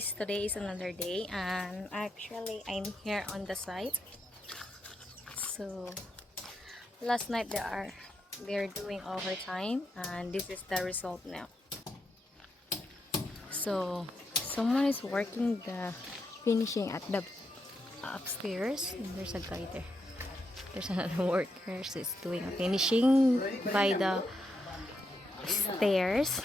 guys, today is another day and actually I'm here on the site. So last night they're doing overtime and this is the result now. So someone is working the finishing at the upstairs. There's a guy there. There's another worker who's doing a finishing by the stairs.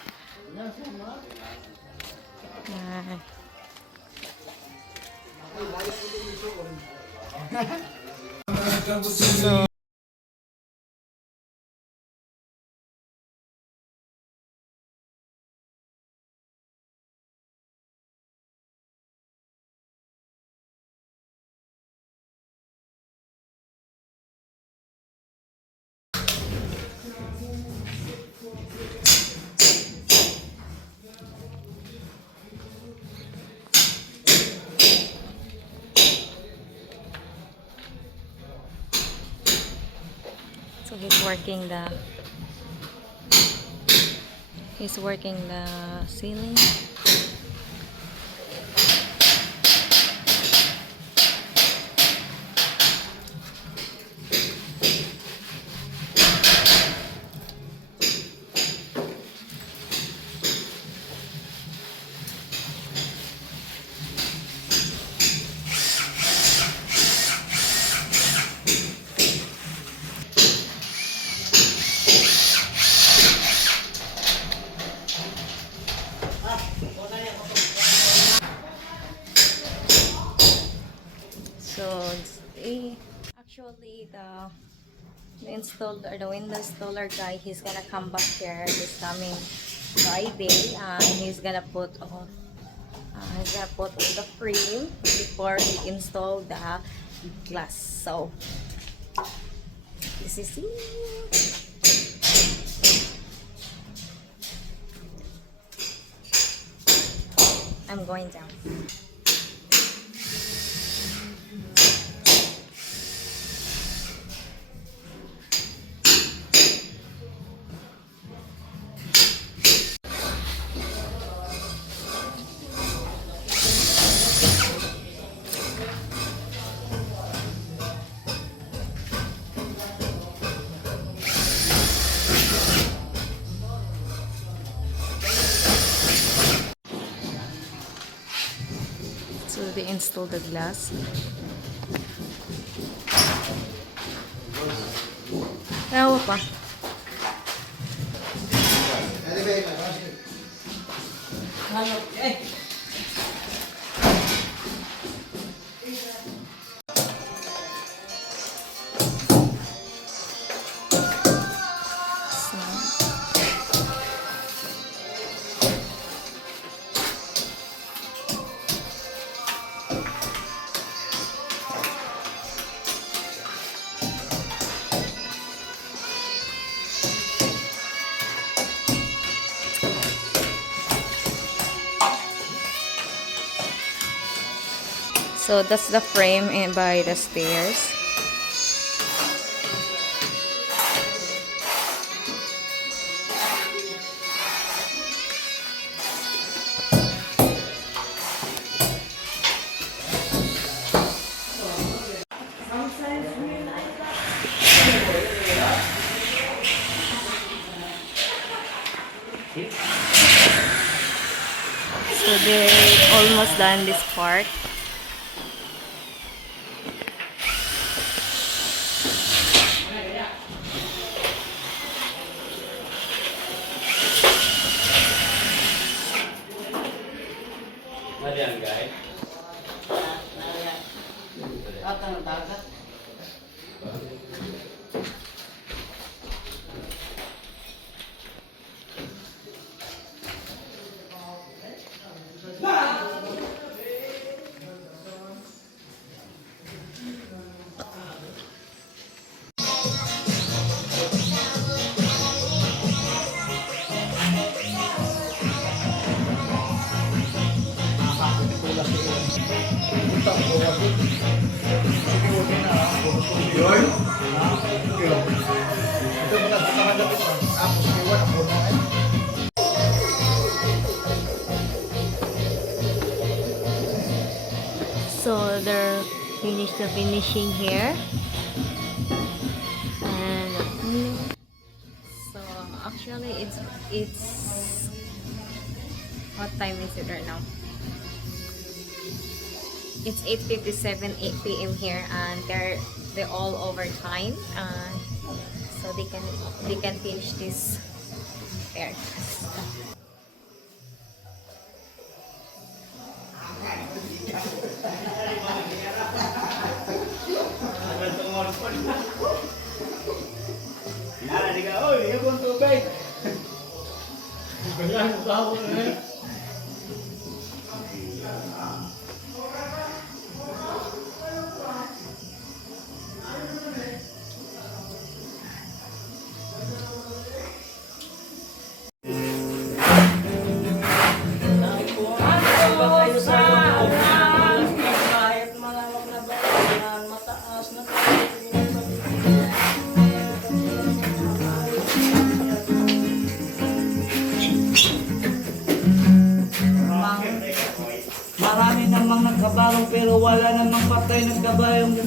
So he's working the ceiling. So actually the window installer guy, he's gonna come back here this coming Friday and he's gonna put on the frame before he install the glass. So this is it. I'm going down. So they installed the glass. Ewan pa. So that's the frame in by the stairs. So they're almost done this part. So they're finished the finishing here. And so actually it's what time is it right now? It's 8:57, 8 p.m. here, and they're all overtime. So they can finish this fair. Marami namang nagkabarong pero wala namang patay nagkabayong.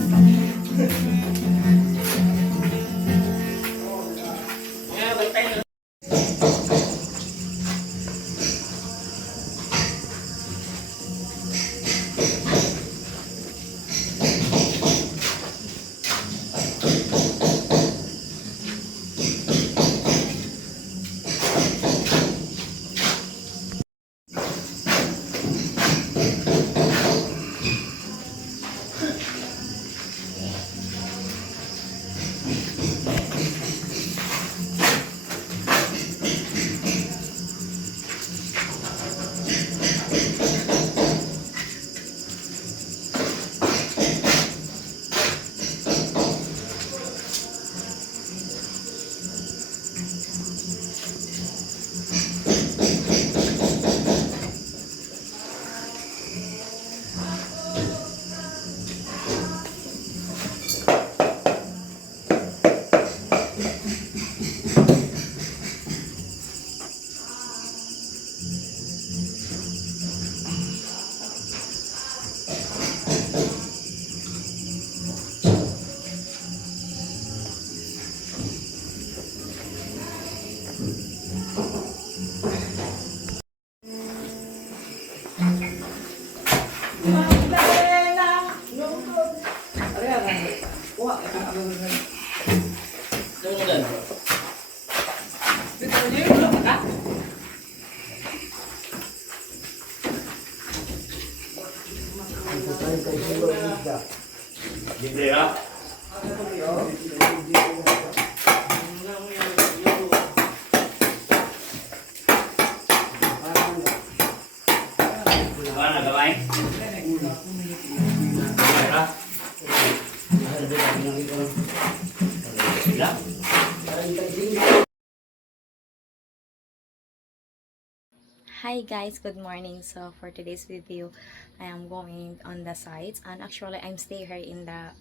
Hi guys, good morning. So for today's review, I am going on the sites, and actually I'm staying here in the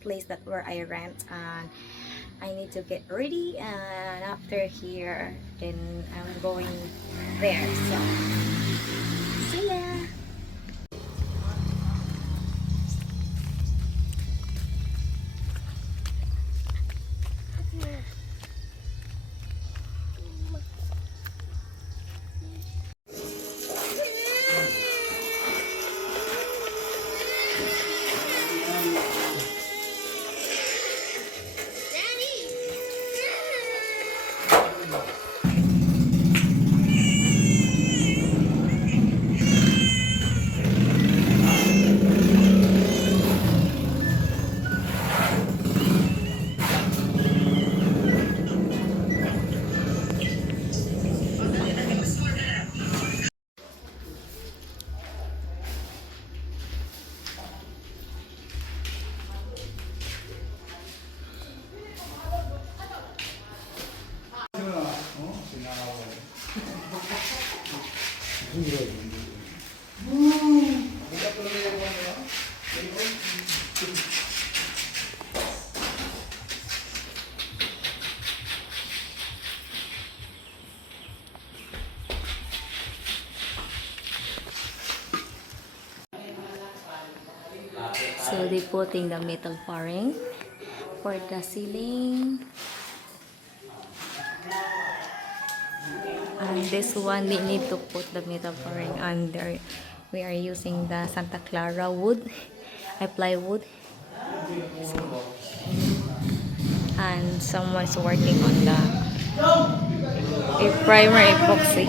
place that where I rent, and I need to get ready, and after here then I'm going there. So see ya. So they putting the metal flooring for the ceiling. And this one, they need to put the metal flooring under. We are using the Santa Clara wood, plywood. So, and someone's working on the primer epoxy.